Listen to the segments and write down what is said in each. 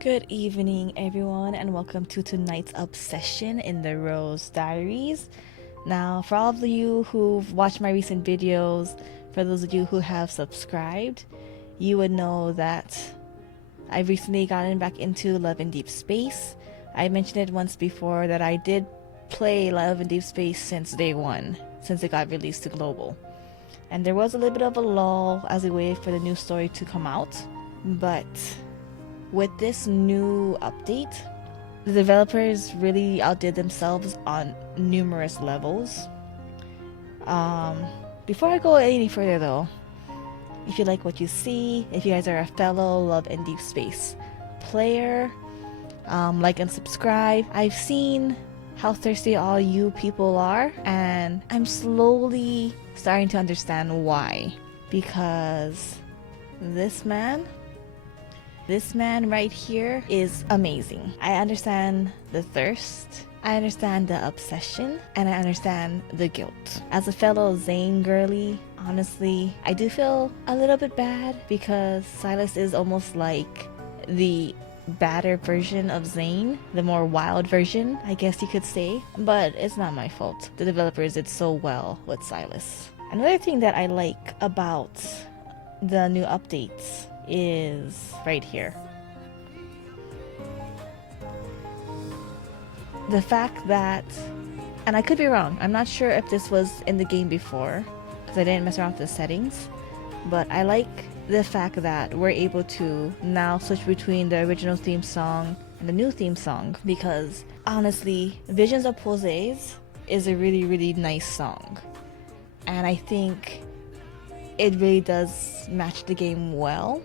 Good evening, everyone, and welcome to tonight's obsession in the Rose Diaries. Now, for all of you who've watched my recent videos, for those of you who have subscribed, you would know that I've recently gotten back into Love in Deep Space. I mentioned it once before that I did play Love in Deep Space since day one, since it got released to global. And there was a little bit of a lull as we waited for the new story to come out, but with this new update, the developers really outdid themselves on numerous levels. Before I go any further though, if you like what you see, if you guys are a fellow Love in Deep Space player, like and subscribe. I've seen how thirsty all you people are, and I'm slowly starting to understand why. Because this man right here is amazing. I understand the thirst, I understand the obsession, and I understand the guilt. As a fellow Zayne girly, honestly, I do feel a little bit bad because Silas is almost like the badder version of Zayne, the more wild version, I guess you could say. But it's not my fault. The developers did so well with Silas. Another thing that I like about the new updates is right here. The fact that, and I could be wrong, I'm not sure if this was in the game before because I didn't mess around with the settings, but I like the fact that we're able to now switch between the original theme song and the new theme song, because honestly, Visions of Poses is a really nice song, and I think it really does match the game well.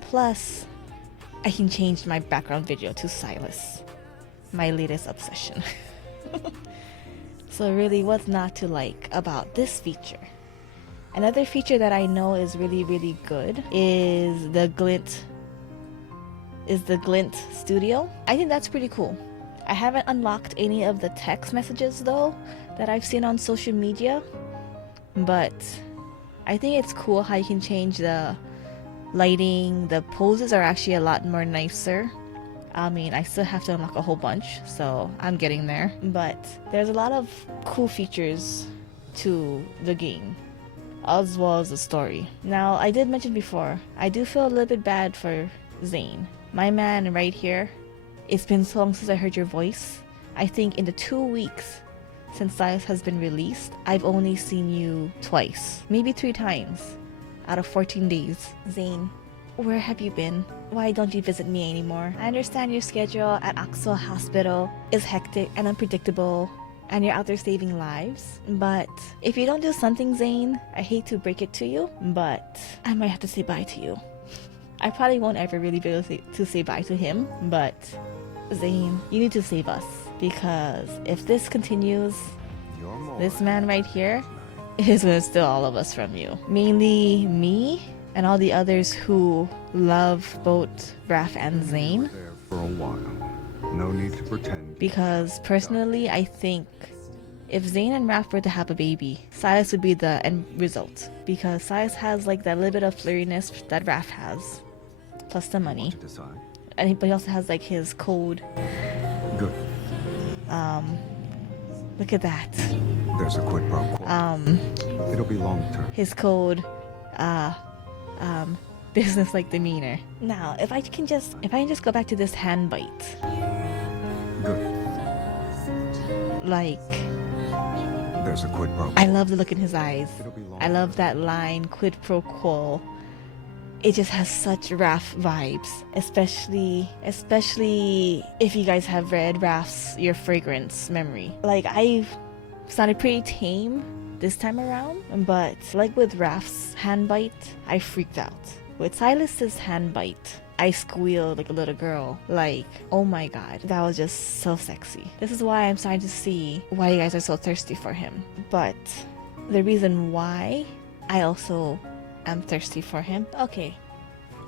Plus, I can change my background video to Silas, my latest obsession. So really, what's not to like about this feature? Another feature that I know is really good is the Glint Studio. I think that's pretty cool. I haven't unlocked any of the text messages though that I've seen on social media, but I think it's cool how you can change the lighting. The poses are actually a lot more nicer. I mean, I still have to unlock a whole bunch, so I'm getting there. But there's a lot of cool features to the game, as well as the story. Now, I did mention before, I do feel a little bit bad for Zayne. My man right here, it's been so long since I heard your voice. I think in the 2 weeks since Silas has been released, I've only seen you twice, maybe 3 times out of 14 days. Zayne, where have you been? Why don't you visit me anymore? I understand your schedule at Axel Hospital is hectic and unpredictable, and you're out there saving lives. But if you don't do something, Zayne, I hate to break it to you, but I might have to say bye to you. I probably won't ever really be able to say bye to him, but Zayne, you need to save us. Because if this continues, this man right here is going to steal all of us from you. Mainly me and all the others who love both Raf and Zayne. For a while. No need to pretend. Because personally, I think if Zayne and Raf were to have a baby, Silas would be the end result. Because Silas has like that little bit of flirtiness that Raf has, plus the money. But he also has like his code. Good. Look at that. There's a quid pro quo. It'll be long term. His code, business-like demeanor. Now, if I can just go back to this hand bite. Good. Like, there's a quid pro quo. I love the look in his eyes. I love that line, quid pro quo. It just has such Raf vibes, especially if you guys have read Raf's Your Fragrance Memory. Like, I've sounded pretty tame this time around, but like with Raf's hand bite, I freaked out. With Silas's hand bite, I squealed like a little girl. Like, oh my god, that was just so sexy. This is why I'm starting to see why you guys are so thirsty for him. But the reason why I also am thirsty for him, okay,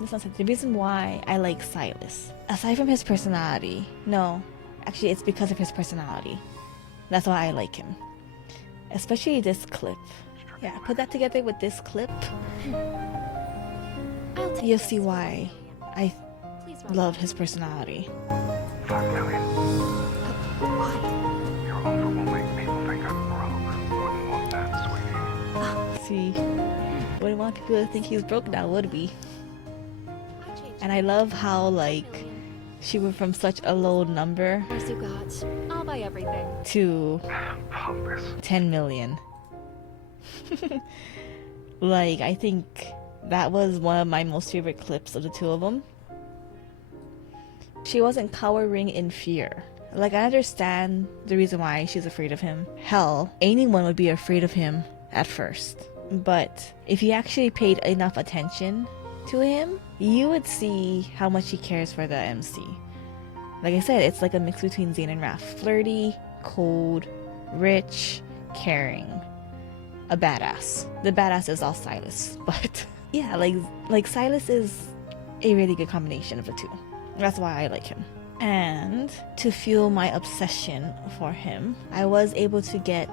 this is the reason why I like Silas, aside from his personality. No, actually it's because of his personality. That's why I like him. Especially this clip. Yeah, put that together with this clip, you'll see why I love his personality. 5 million. Why? Your offer will make people think I'm broke. Wouldn't want that, sweetie. See, wouldn't want people to think he's broke now, would we? And I love how, like, she went from such a low number First you got. I'll buy everything. to Pompous. 10 million. Like, I think that was one of my most favorite clips of the two of them. She wasn't cowering in fear. Like, I understand the reason why she's afraid of him. Hell, anyone would be afraid of him at first. But if you actually paid enough attention to him, you would see how much he cares for the MC. Like I said, it's like a mix between Zayne and Raf. Flirty, cold, rich, caring. A badass. The badass is all Silas. But yeah, like Silas is a really good combination of the two. That's why I like him. And to fuel my obsession for him, I was able to get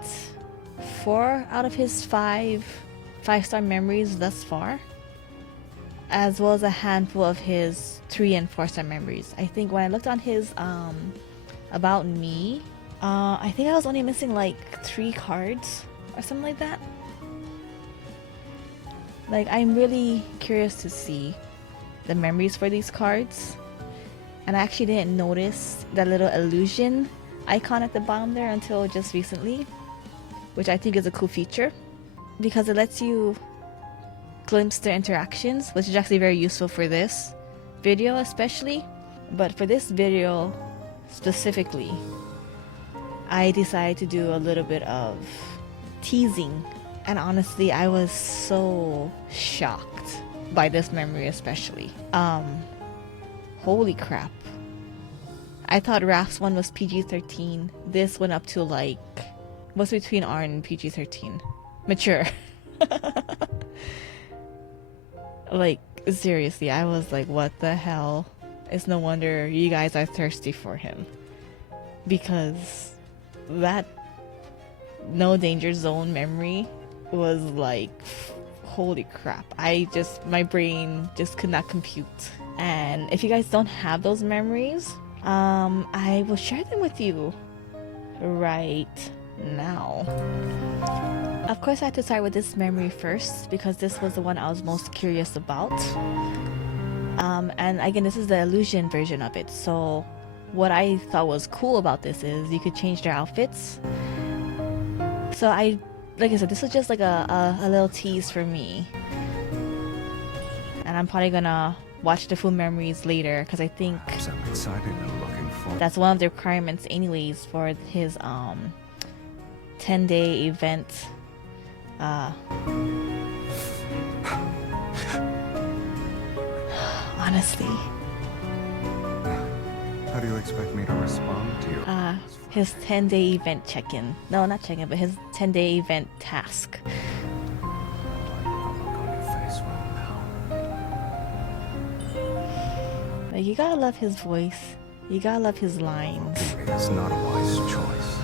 4 out of his 5-star memories thus far, as well as a handful of his 3 and 4-star memories. I think when I looked on his about me, I think I was only missing like 3 cards or something like that. Like, I'm really curious to see the memories for these cards. And I actually didn't notice that little illusion icon at the bottom there until just recently, which I think is a cool feature because it lets you glimpse their interactions, which is actually very useful for this video especially. But for this video specifically, I decided to do a little bit of teasing, and honestly I was so shocked by this memory especially. Holy crap. I thought Raf's one was PG-13. This went up to like, what's between R and PG-13? Mature. Like, seriously, I was like, what the hell? It's no wonder you guys are thirsty for him. Because that No Danger Zone memory was like, holy crap. My brain just could not compute. And if you guys don't have those memories, I will share them with you right now. Of course, I had to start with this memory first because this was the one I was most curious about. And again, this is the illusion version of it. So what I thought was cool about this is you could change their outfits. So like I said, this was just like a little tease for me. And I'm probably gonna watch the full memories later because I think So excited and looking forward. that's one of the requirements anyways for his 10-day event. Honestly, How do you expect me to respond to your his 10-day event check-in. No, not check-in, but his 10-day event task. I like the look on your face right now. Like, you gotta love his voice. You gotta love his lines. It's not a wise choice.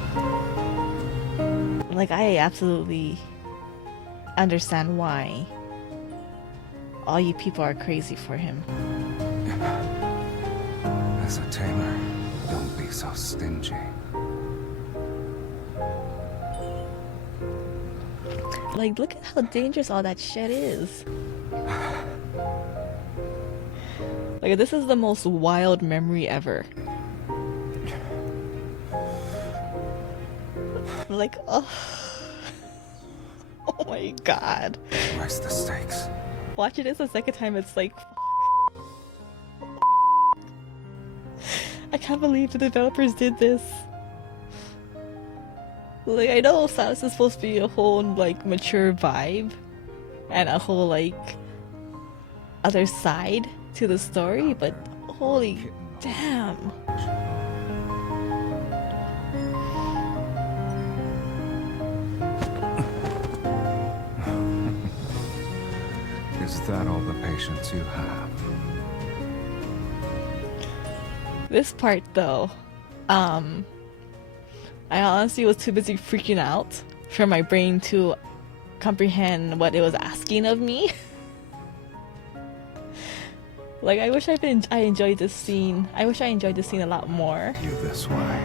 Like, I absolutely understand why all you people are crazy for him. As a tailor, don't be so stingy. Like, look at how dangerous all that shit is. Like, this is the most wild memory ever. Like, oh. Oh my god. Where's the stakes? Watching this a second time, it's like, I can't believe the developers did this. Like, I know Silas is supposed to be a whole, like, mature vibe and a whole, like, other side to the story, but holy damn. Is that all the patience you have? This part, though, I honestly was too busy freaking out for my brain to comprehend what it was asking of me. Like, I wish I enjoyed this scene. I wish I enjoyed this scene a lot more. You this way.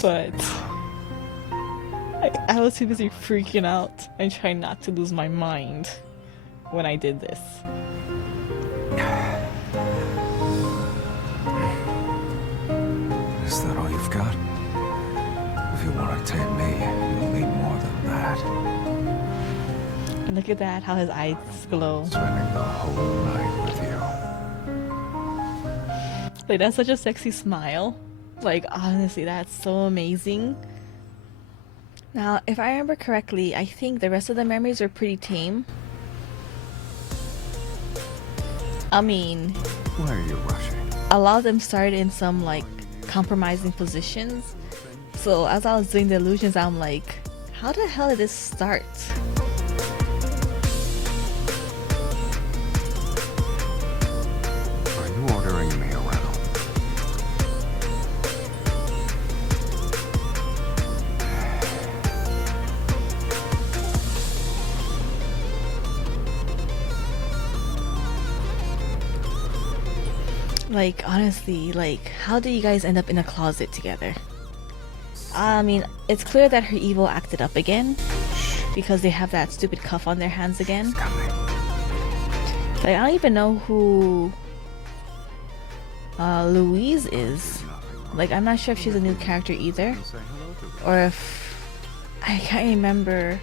But I was too busy freaking out and trying not to lose my mind when I did this. Is that all you've got? If you want to take me, you'll need more than that. And look at that, how his eyes glow. Spending the whole night with you. Like, that's such a sexy smile. Like, honestly, that's so amazing. Now, if I remember correctly, I think the rest of the memories are pretty tame. I mean, Why are you rushing? a lot of them started in some, like, compromising positions. So as I was doing the illusions, I'm like, how the hell did this start? Are you ordering me around? Like, honestly, like, how did you guys end up in a closet together? I mean, it's clear that her evil acted up again because they have that stupid cuff on their hands again. Coming. Like, I don't even know who Louise is. Like, I'm not sure if she's a new character either, or if I can't remember.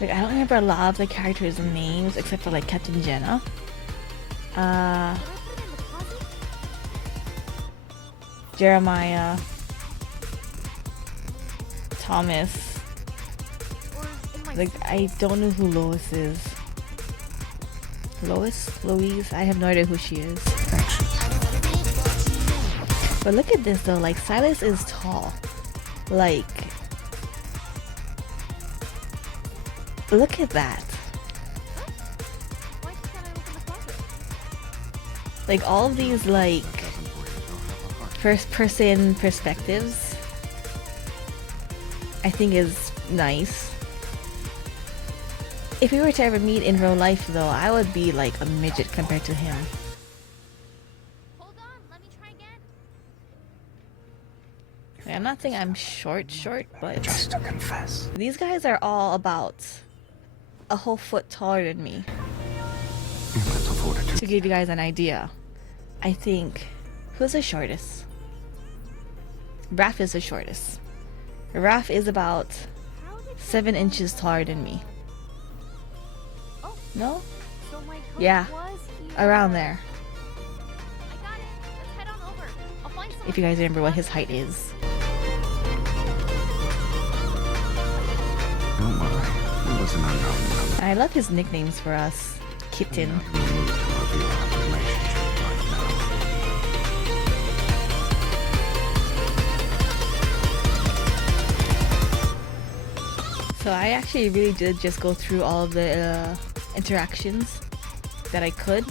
Like, I don't remember a lot of the characters' names except for like Captain Jenna. Jeremiah, Thomas. Like, I don't know who Lois is. Louise? I have no idea who she is. But look at this though, like, Silas is tall. Like, look at that. Like, all of these, like, first person perspectives, I think is nice. If we were to ever meet in real life though, I would be like a midget compared to him. Hold on, let me try again. Yeah, I'm not saying I'm short, but Just to confess. these guys are all about a whole foot taller than me. Your mental fortitude. To give you guys an idea, I think, who's the shortest? Raf is the shortest. Raf is about 7 inches taller than me. Oh, No? so my coat Yeah, was here. around there. I got it. Let's head on over. I'll find someone. If you guys remember what his height is. Don't worry. It was an unknown number. And I love his nicknames for us. Kitten. Not in the mood to reveal our relationship right now. So I actually really did just go through all of the interactions that I could.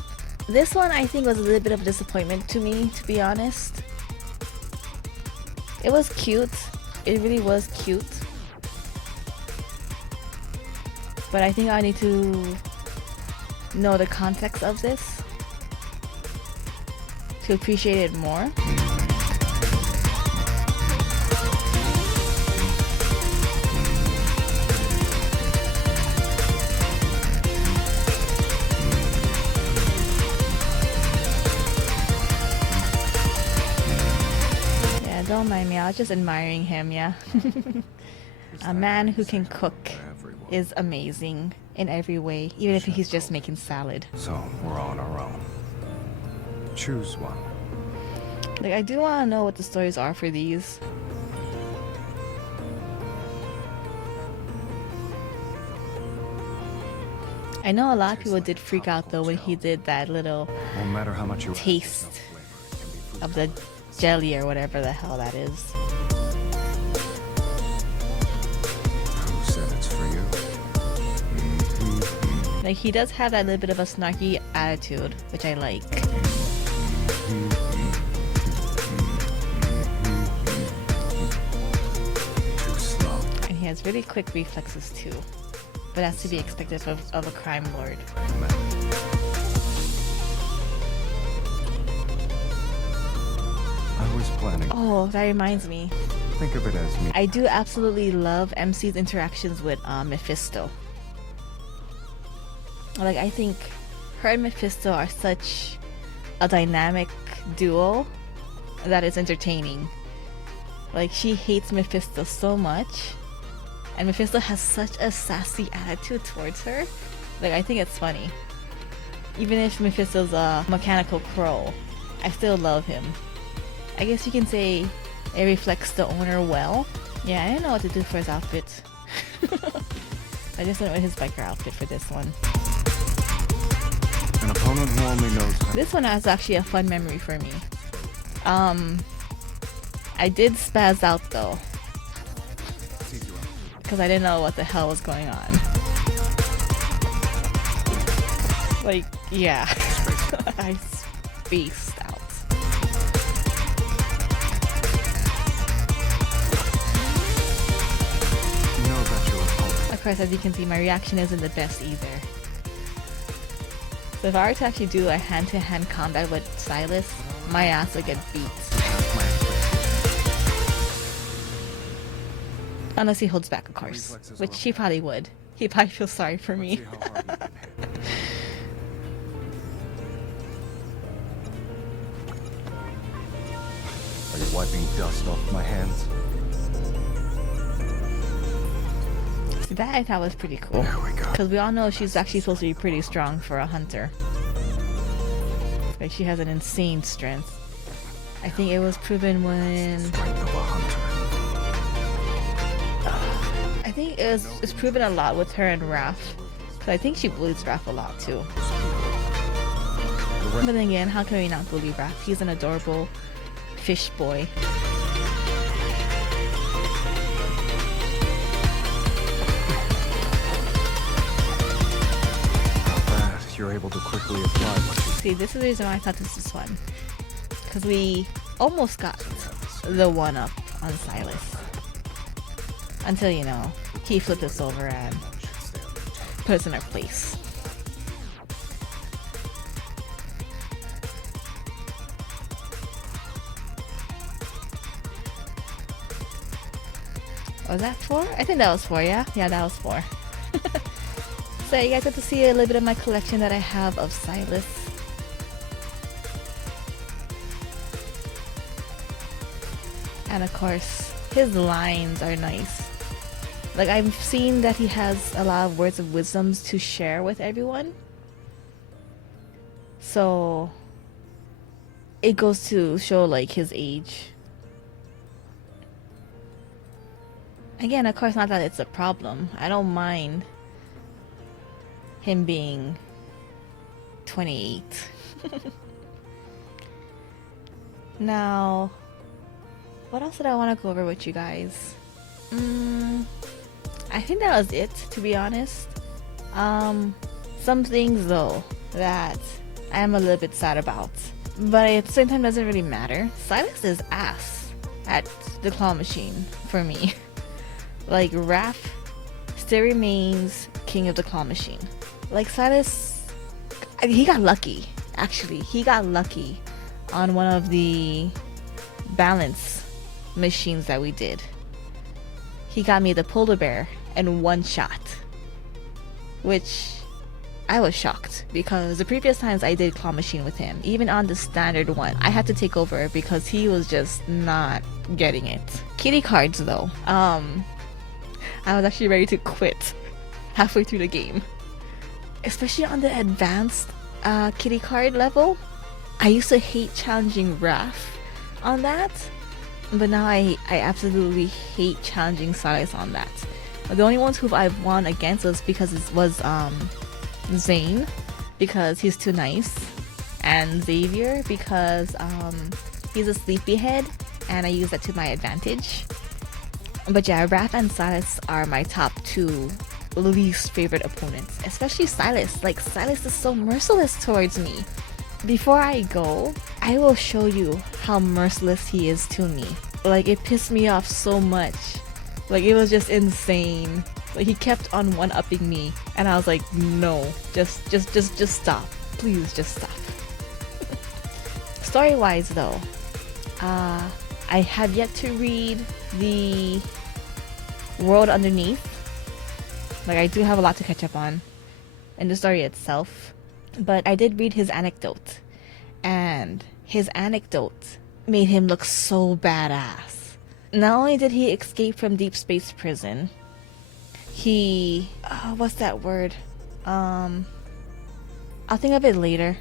This one I think was a little bit of a disappointment to me, to be honest. It was cute. It really was cute. But I think I need to know the context of this to appreciate it more. Yeah, don't mind me. I was just admiring him, yeah. A man who can cook is amazing in every way, even if he's just making salad. So we're on our own. Choose one. Like, I do want to know what the stories are for these. I know a lot of people did freak out though when he did that little No matter how much you taste of the jelly or whatever the hell that is. Who said it's for you? Like, he does have that little bit of a snarky attitude, which I like. Too slow. And he has really quick reflexes too. But that's to be expected of a crime lord. I was planning. Oh, that reminds me. Think of it as me. I do absolutely love MC's interactions with Mephisto. Like, I think her and Mephisto are such a dynamic duo that it's entertaining. Like, she hates Mephisto so much, and Mephisto has such a sassy attitude towards her. Like, I think it's funny. Even if Mephisto's a mechanical crow, I still love him. I guess you can say it reflects the owner well. Yeah, I didn't know what to do for his outfit. I just went with his biker outfit for this one. An opponent who only knows how. This one has actually a fun memory for me. I did spaz out though, because I didn't know what the hell was going on. Like, yeah. I spaced out. Know that your opponent. Of course, as you can see, my reaction isn't the best either. So if I were to actually do a hand-to-hand combat with Silas, my ass would get beat. Unless he holds back, of course. Which he probably would. He probably feels sorry for me. Are you wiping dust off my hands? See, that I thought was pretty cool. There we go. Because we all know she's actually supposed to be pretty strong for a hunter. Like, she has an insane strength. I think it was proven when... Strength of a hunter. I think it's proven a lot with her and Raf. Because I think she bullies Raf a lot too. But then again, how can we not bully Raf? He's an adorable fish boy. Not bad. You're able to quickly apply what you See, this is the reason why I thought this was fun. Because we almost got the one-up on Silas. Until, you know, he flipped us over and put us in our place. Was that 4? I think that was 4, yeah? Yeah, that was 4. So you guys get to see a little bit of my collection that I have of Silas. And of course, his lines are nice. Like, I've seen that he has a lot of words of wisdoms to share with everyone. So it goes to show like his age. Again, of course, not that it's a problem. I don't mind him being 28. Now, what else did I want to go over with you guys? I think that was it, to be honest. Some things though that I am a little bit sad about, but at the same time doesn't really matter. Silas is ass at the claw machine for me. Like, Raf still remains king of the claw machine. Like, Silas, he got lucky. Actually, he got lucky on one of the balance machines that we did. He got me the polar bear in one shot, which I was shocked, because the previous times I did claw machine with him, even on the standard one, I had to take over because he was just not getting it. Kitty cards though, I was actually ready to quit halfway through the game, especially on the advanced kitty card level. I used to hate challenging Raf on that, but now I absolutely hate challenging Silas on that. The only ones who I've won against was because it was Zayne, because he's too nice, and Xavier because he's a sleepyhead and I use that to my advantage. But yeah, Raf and Silas are my top 2 least favorite opponents, especially Silas. Like, Silas is so merciless towards me. Before I go, I will show you how merciless he is to me. Like, it pissed me off so much Like, it was just insane. Like, he kept on one-upping me, and I was like, no, just stop. Please, just stop. Story-wise, though, I have yet to read the World Underneath. Like, I do have a lot to catch up on in the story itself, but I did read his Anecdote, and his Anecdote made him look so badass. Not only did he escape from deep space prison, he what's that word? I'll think of it later.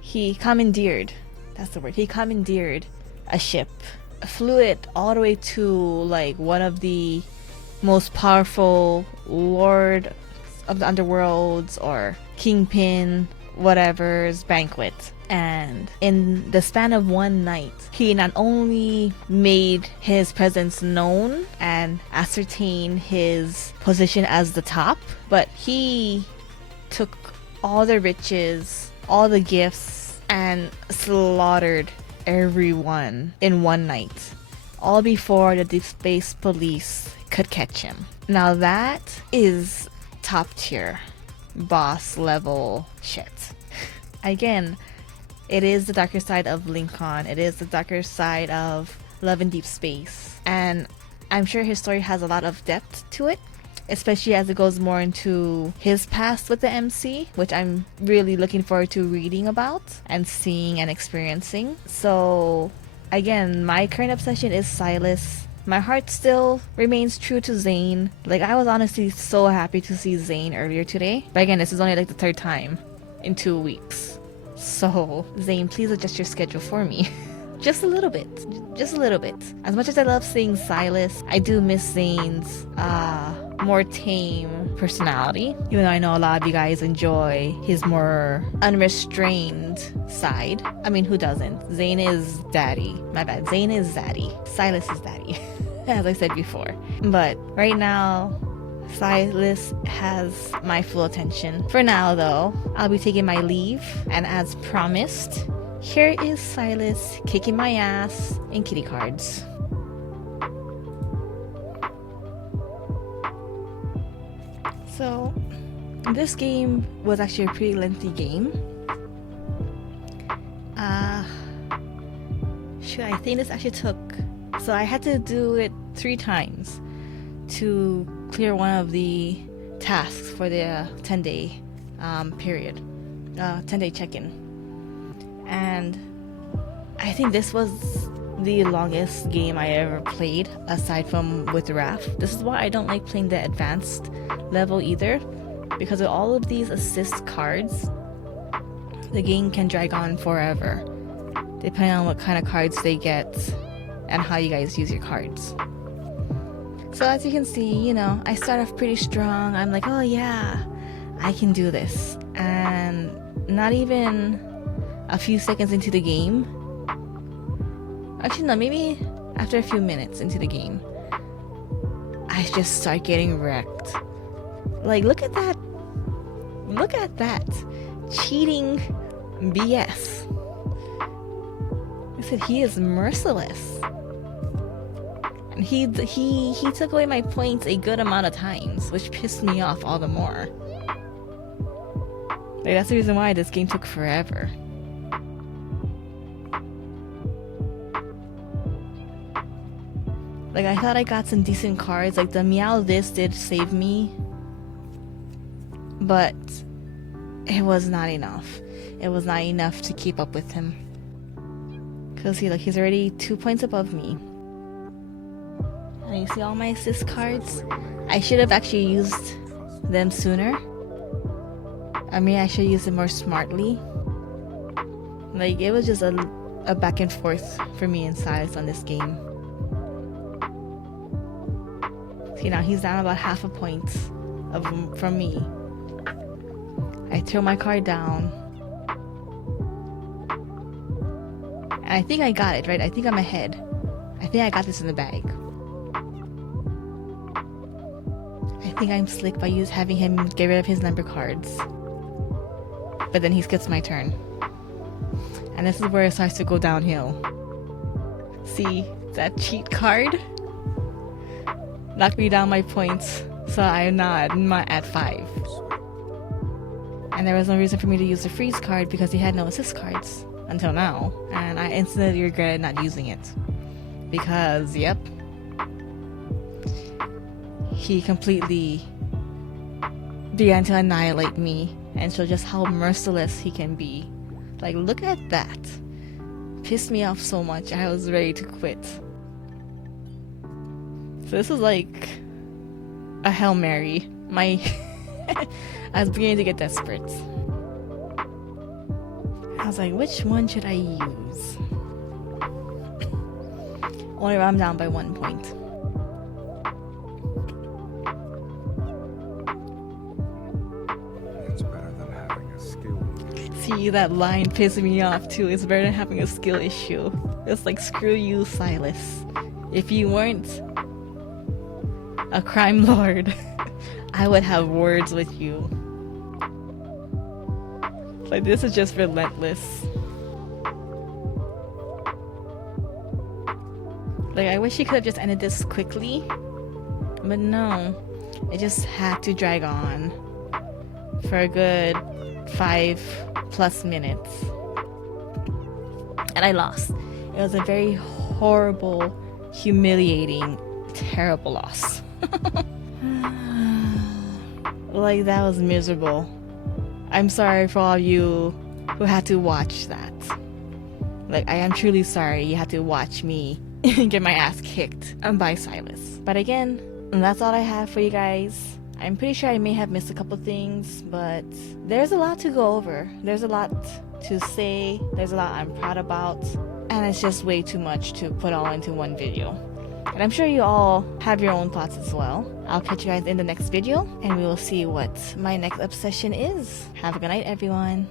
He commandeered. That's the word. He commandeered a ship, flew it all the way to like one of the most powerful lord of the underworlds or kingpin whatever's banquet, and in the span of one night he not only made his presence known and ascertain his position as the top, but he took all the riches, all the gifts, and slaughtered everyone in one night, all before the deep space police could catch him. Now that is top tier boss level shit. Again, it is the darker side of Lincoln. It is the darker side of Love in Deep Space, and I'm sure his story has a lot of depth to it, especially as it goes more into his past with the MC, which I'm really looking forward to reading about and seeing and experiencing. So again, my current obsession is Silas. My heart still remains true to Zayne. Like, I was honestly so happy to see Zayne earlier today, but again, this is only like the third time in 2 weeks. So Zayne, please adjust your schedule for me. Just a little bit. Just a little bit. As much as I love seeing Silas, I do miss Zayne's more tame personality. Even though I know a lot of you guys enjoy his more unrestrained side. I mean, who doesn't? Zayne is daddy. My bad. Zayne is daddy. Silas is daddy. As I said before. But right now, Silas has my full attention. For now, though, I'll be taking my leave. And as promised, here is Silas kicking my ass in kitty cards. So, this game was actually a pretty lengthy game. I think this actually took... So I had to do it 3 times to clear one of the tasks for the 10-day period. 10-day check-in. And I think this was the longest game I ever played, aside from with Raf. This is why I don't like playing the advanced level either, because with all of these assist cards, the game can drag on forever, depending on what kind of cards they get and how you guys use your cards. So as you can see, you know, I start off pretty strong. I'm like, oh yeah, I can do this. And not even a few seconds into the game, actually no, maybe after a few minutes into the game, I just start getting wrecked. Like, look at that. Look at that. Cheating BS. I said he is merciless. And he took away my points a good amount of times, which pissed me off all the more. Like, that's the reason why this game took forever. Like, I thought I got some decent cards. Like, the Meow This did save me, but it was not enough. It was not enough to keep up with him. Cause he's already 2 points above me. And you see all my assist cards? I should have actually used them sooner. I mean, I should use them more smartly. Like, it was just a back and forth for me and Silas on this game. See, now he's down about half a point from me. I throw my card down. And I think I got it, right? I think I'm ahead. I think I got this in the bag. I think I'm slick by having him get rid of his number cards. But then he skips my turn. And this is where it starts to go downhill. See that cheat card? knocked me down my points, so I'm not at 5. And there was no reason for me to use the freeze card because he had no assist cards until now, and I instantly regretted not using it because, yep, he completely began to annihilate me and show just how merciless he can be. Like, look at that. Pissed me off so much, I was ready to quit. So this was like a Hail Mary. I was beginning to get desperate. I was like, which one should I use? Only I'm down by 1 point. It's better than having a skill. See, that line pissed me off too. It's better than having a skill issue. It's like, screw you, Silas. If you weren't a crime lord, I would have words with you. Like, this is just relentless. Like, I wish he could have just ended this quickly, but no, it just had to drag on for a good 5+ minutes. And I lost. It was a very horrible, humiliating, terrible loss. Like, that was miserable. I'm sorry for all of you who had to watch that. Like, I am truly sorry you had to watch me get my ass kicked by Silas. But again, that's all I have for you guys. I'm pretty sure I may have missed a couple things, but there's a lot to go over. There's a lot to say. There's a lot I'm proud about. And it's just way too much to put all into one video. And I'm sure you all have your own thoughts as well. I'll catch you guys in the next video, and we will see what my next obsession is. Have a good night, everyone.